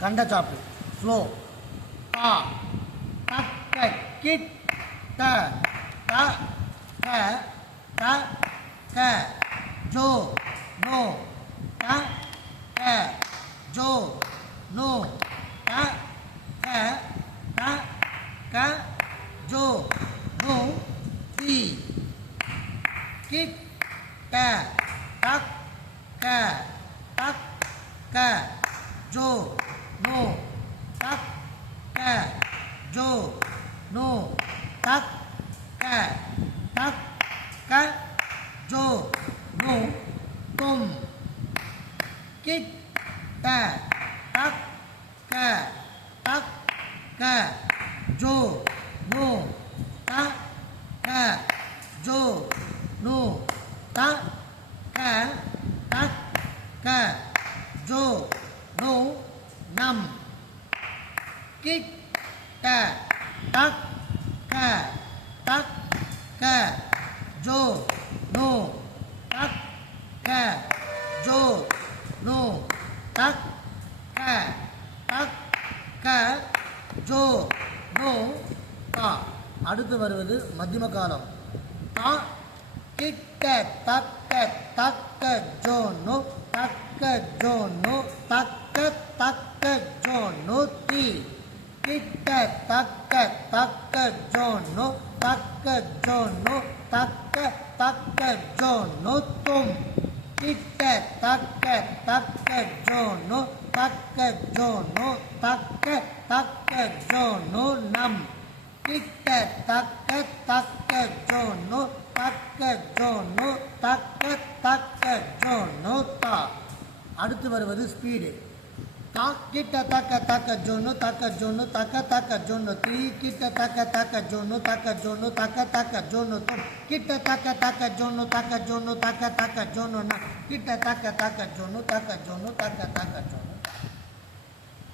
Khandachapu slow தா தக்க kit த த க த க ஜோ நோ த க ஜோ நோ த க த க ஜோ நோ தி கிட் ட தக் க தக் க ஜோ நோ தக் க ஜோ நோ தக் க தக் க ஜோ நோ தும் கிட் ட தக் க தக் க ஜோ நோ தக் க ஜோ நோ தக் க தக் க ஜோ நோ நம் கிட் ட தக் க தக் க ஜோ நோ தக் க ஜோ நோ தக் க தக் க ஜோ நோ தா. அடுத்து வருவது மத்தியம காலம். தா கிட்ட தக்க தக்க ஜோ நோ தக்க ஜோ நோ தக்க தக்க ஜோ நோ தி கிட்ட தக்க தக்க ஜோ நோ தக்க ஜோ நோ தக்க தக்க ஜோ நோ தும் கிட்ட தக்க தக்க ஜோ நோ தக்க ஜோ நோ தக்க தக்க ஜோ நோ நம் கிட்ட தக்க தக்க ஜோ நோ தக்க ஜோ நோ தக்க தக்க ஜோ நோ தா. அடுத்து வருவது ஸ்பீடு. தா கிட்ட தக்க தக்க ஜோ நோ தக்க ஜோ நோ தக்க தக்க ஜோ நோ தி கிட்ட தக்க தக்க ஜோ நோ தக்க ஜோ நோ தக்க தக்க ஜோ நோ தும் கிட்ட தக்க தக்க ஜோ நோ தக்க ஜோ நோ தக்க தக்க ஜோ நோ ந கிட்ட தக்க தக்க ஜோ நோ தக்க ஜோ நோ தக்க தக்க ஜோ நோ